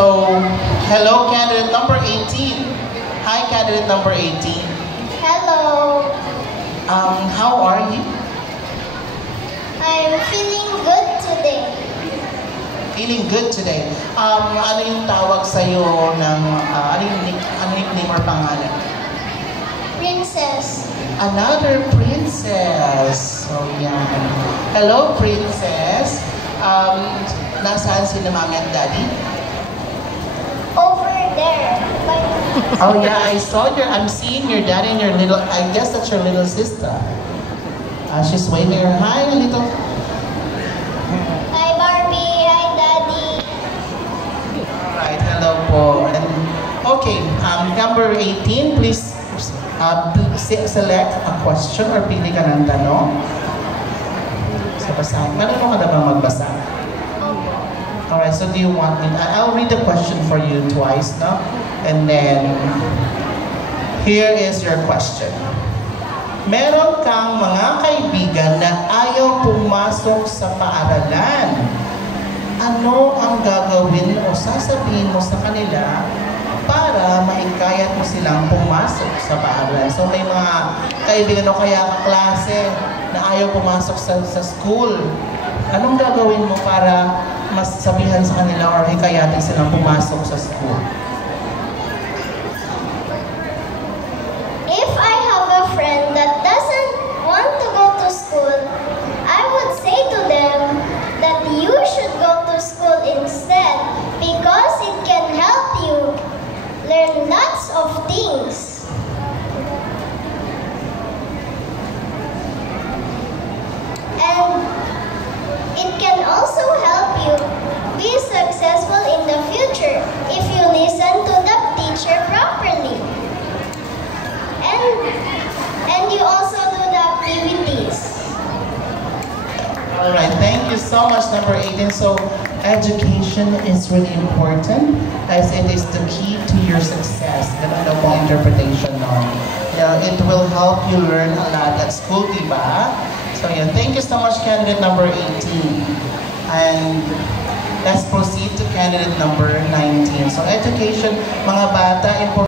So, hello, candidate number 18. Hi, candidate number 18. Hello. How are you? I'm feeling good today. Feeling good today. Ano yung tawag sa'yo ng, ano yung nickname or pangalan? Princess. Another princess. So, yan. Hello, princess. Nasaan si mommy and daddy? Over there. Oh yeah, I'm seeing your daddy and your little, I guess that's your little sister. She's waving her, hi, little. Hi, Barbie. Hi, Daddy. Alright, hello po. And, okay, number 18, please select a question or pili ka ng tanong. Sa basahin. Marunong ka na ba magbasa? Alright, so do you want me, I'll read the question for you twice, no? And then, here is your question. Meron kang mga kaibigan na ayaw pumasok sa paaralan. Ano ang gagawin o sasabihin mo sa kanila para maikayat mo silang pumasok sa paaralan? So may mga kaibigan o kaya kaklase na ayaw pumasok sa school. Anong gagawin mo para masabihan sa kanila or hikayatin silang pumasok sa school? If I have a friend that doesn't want to go to school, I would say to them that you should go to school instead because it can help you learn lots of things. And it can also help you be successful in the future if you listen to the teacher properly. And you also do the activities. Alright, thank you so much, number 18. So, education is really important as it is the key to your success. Ganun po ang interpretation nun. It will help you learn a lot at school, diba? So, yeah, thank you so much, candidate number 18. And let's proceed to candidate number 19. So, education, mga bata, important.